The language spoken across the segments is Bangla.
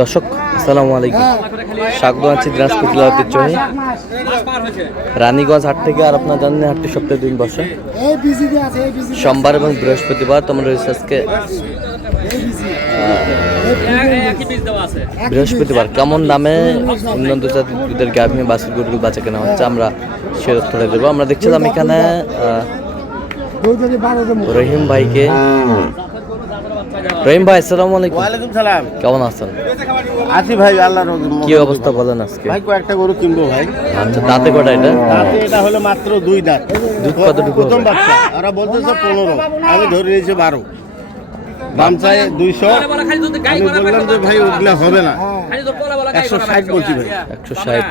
দর্শক আসসালামু আলাইকুম, স্বাগত আছি দিনাজপুর জেলার ঐতিহ্যবাহী রানীগঞ্জ হাট থেকে। আর আপনারা জানেন হাটটি সপ্তাহে 2 দিন বসে, সোমবার এবং বৃহস্পতিবার। তোমরা আজকে বৃহস্পতিবার কেমন দামে উন্নত জাতের দুধের গাভী বাছুর গরুগুলো বাচ্চা কেনা হচ্ছে আমরা সে তথ্যটা দেবো। আমরা দেখছিলাম এখানে রহিম ভাইকে। রহিম ভাই আসসালামু আলাইকুম। ওয়ালাইকুম সালাম। কেমন আছেন? আছি ভাই, আল্লাহর রহমতে। কি অবস্থা বলেন আজকে? ভাই কয়েকটা গরু কিনবো ভাই। আচ্ছা, দাঁতে কটা এটা? দাঁতে এটা হলো মাত্র 2 দাঁত। দুধ কতটুকু? প্রথম বাচ্চা। ওরা বলতেছে 15, আমি ধরে নিয়েছি 12। দাম চাই 200। আমি বললাম যে ভাই ওগুলা হবে না, 160 বলছি ভাই। 160।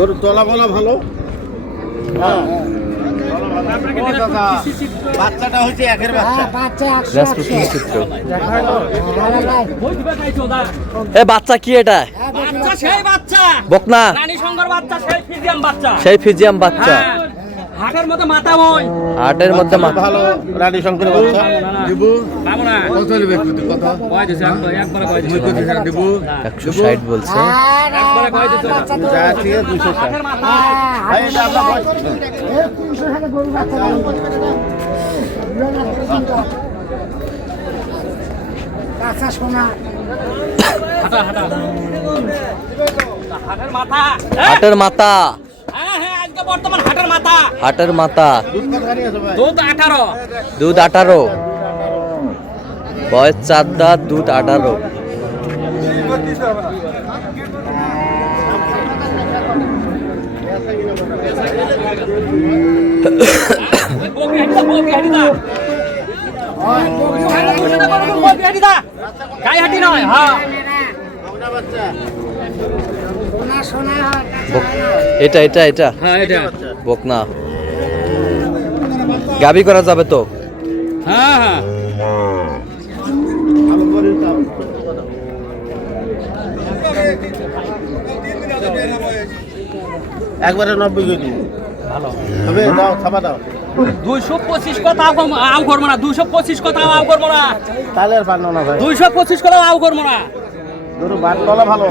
গরু তলা বলা ভালো। বাচ্চাটা হচ্ছে একের বাচ্চা। বাচ্চা কি এটা? বকনা সেই ফিজিয়াম বাচ্চা। হাটের মধ্যে মাথা মই, হাটের মধ্যে মাথা ভালো রানী শঙ্কর বাচ্চা। দেবো কত নেবে? কত? 160 বলছে। যা ঠিক 260। ভাই এটা আপনার কাঁচা সোনা। হাটের মাথা। বর্তমান হাটের মাথা। হাটের মাথা। দুধ 18। দুধ 18। বয়স 4 দাঁত, দুধ 18। এটা এটা এটা বকনা। গাবি করা যাবে তো? হ্যাঁ, একবারে 90 কেজি ভালো হবে। দাও থাবা দাও। 225 কথা আও করব না, 225 কথা আও করব না। তাহলে আর পারনো না ভাই। 225 কথা আও করব না। গরু বাট তলা ভালো।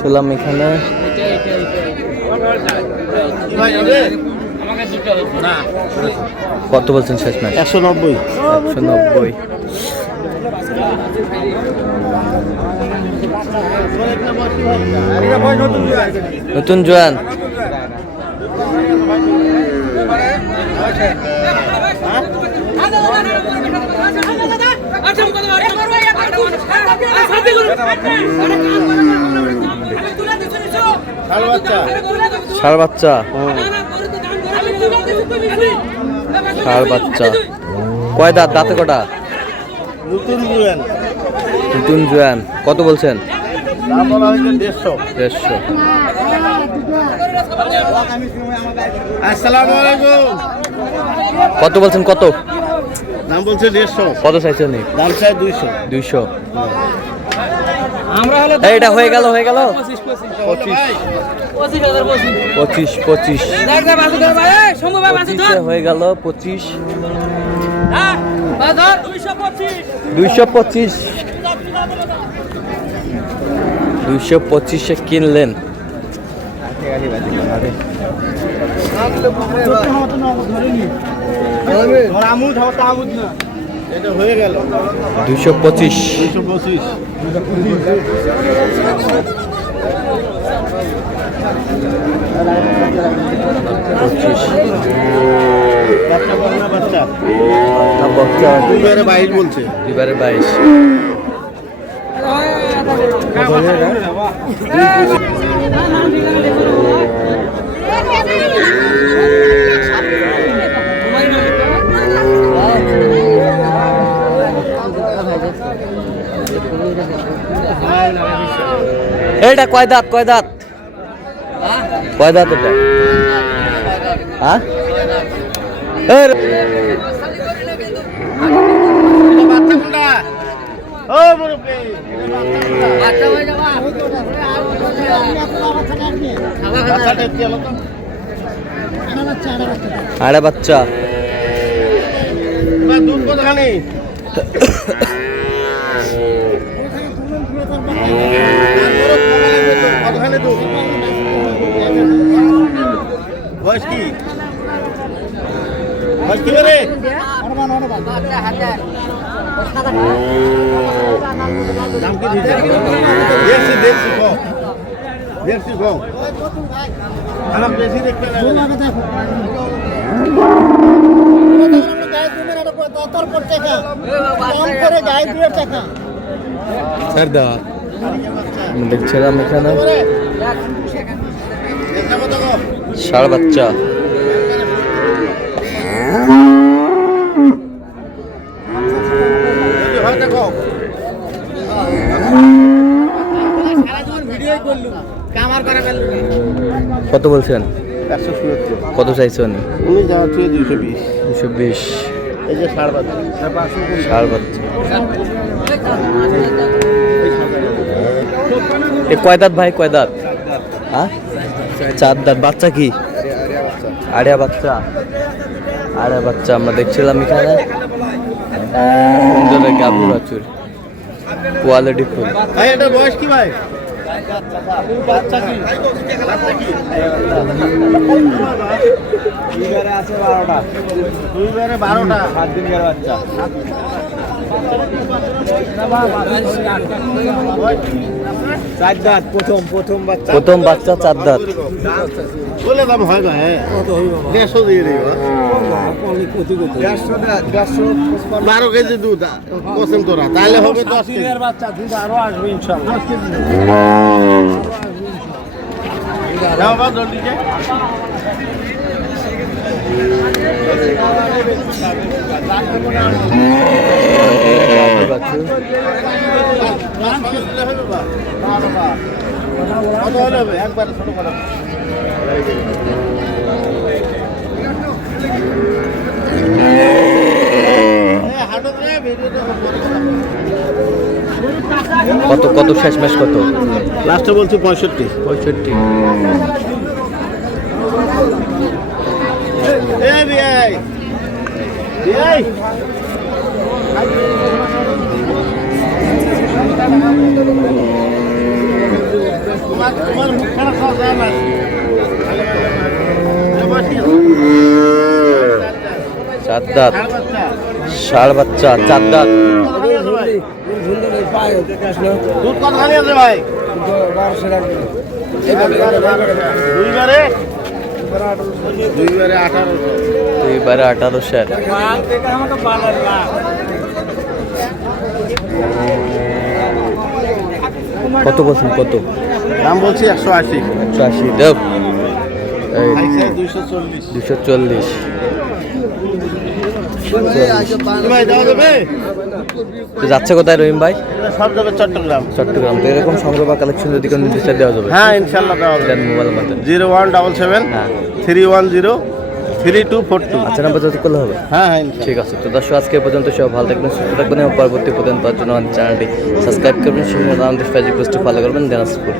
চলাম এখানে। কত বলছেন শেষ ম্যাচ? 190। 190। নতুন জোয়ান। ষাঁড় বাচ্চা। ষাঁড় বাচ্চা। কয় দাঁত? দাঁতে কটা? নতুন জুয়ান। নতুন জোয়ান। কত বলছেন? দাম বলা হয়েছে 150। 150। আসসালামু আলাইকুম। কত বলছেন? কত দাম বলছে 150। কত চাইছেন? দাম চাই 200। 200। আমরা হলো এইটা হয়ে গেল 25 25 দেখ দে বাসু ধর ভাই, শম্ভু ভাই বাসু ধর। হয়ে গেল 25। হ্যাঁ বাজার 225। 225 কিনলেন। এটা হয়ে গেল 225। 225। বাচ্চা বাচ্চা 22 বলছে। 22। এটা কয় দাঁত? কয় দাঁত? কয় দাঁত এটা? হ্যাঁ, বাচ্চা কোনটা? ও মুরব্বি, বাচ্চা হয়ে যাবা। বাচ্চাটা কি হলো তো? আড়া বাচ্চা। দুধ কতখানি কতখানি দুধ বয়স কি বয়স কি রে দাম কি দিচ্ছে দেড়শি কম দেড়শি কম আমার বেশি দেখতে লাগে স্যার দেওয়া দেখছিলাম এখানে ষাঁড় বাচ্চা কত বলছেন 170 কত চাইছেন উনি যাচ্ছে 220 220 এই যে ষাঁড় বাচ্চা ষাঁড় বাচ্চা এ কয় দাঁত ভাই কয় দাঁত হ্যাঁ 4 দাঁত বাচ্চা কি আড়িয়া বাচ্চা আড়িয়া বাচ্চা আমরা দেখছিলাম এখানে সুন্দর গাভী বাছুর কোয়ালিটি ফুল ভাই এটা বয়স কি ভাই বাচ্চা কি দুইবারে আছে 12টা দুইবারে 12টা 7 দিনের বাচ্চা চার দাঁত প্রথম বাচ্চা 4 দাঁত বলে দাম হয় ভাই 150 দিয়ে দেব 12 কেজি দুধ কসম তোরা তাহলে হবে 10 কেজি বাচ্চা দুধ আরো আসবে ইনশাআল্লাহ 10 কেজি যাও বাবা জলদি যে কত হলো একবার ছোট করে কত কত শেষ ম্যাচ কত লাস্টে বলছি 65 এ বিআই বিআই তোমার মুখ খারাপ খাওয়া যায় না চার দাঁত ষাঁড় বাচ্চা 4 দাঁত দুধ কতখানি আছে ভাই দুইবারে 18 শের কত বলছেন কত দাম বলছি 180 180 দেব 240 ভাই দাও দেবে যাচ্ছে কোথায় রহিম ভাই সব যাবে চট্টগ্রাম চট্টগ্রাম তো এরকম সংগ্রহ বা কালেকশন যদি কোনো নির্দিষ্ট দেওয়া যাবে হ্যাঁ ইনশাআল্লাহ দেওয়া হবে দেন মোবাইল মধ্যে 0177 হ্যাঁ 310 3242 আচ্ছা নাম্বার যত করলে হবে হ্যাঁ হ্যাঁ ঠিক আছে তো দর্শক আজকে এ পর্যন্ত সব ভালো থাকবেন সুস্থ থাকবেন এবং পরবর্তী পর্যন্ত পাওয়ার জন্য আমাদের চ্যানেলটি সাবস্ক্রাইব করবেন সেই আমাদের ফেসবুক পেজটি ফলো করবেন দিনাজপুর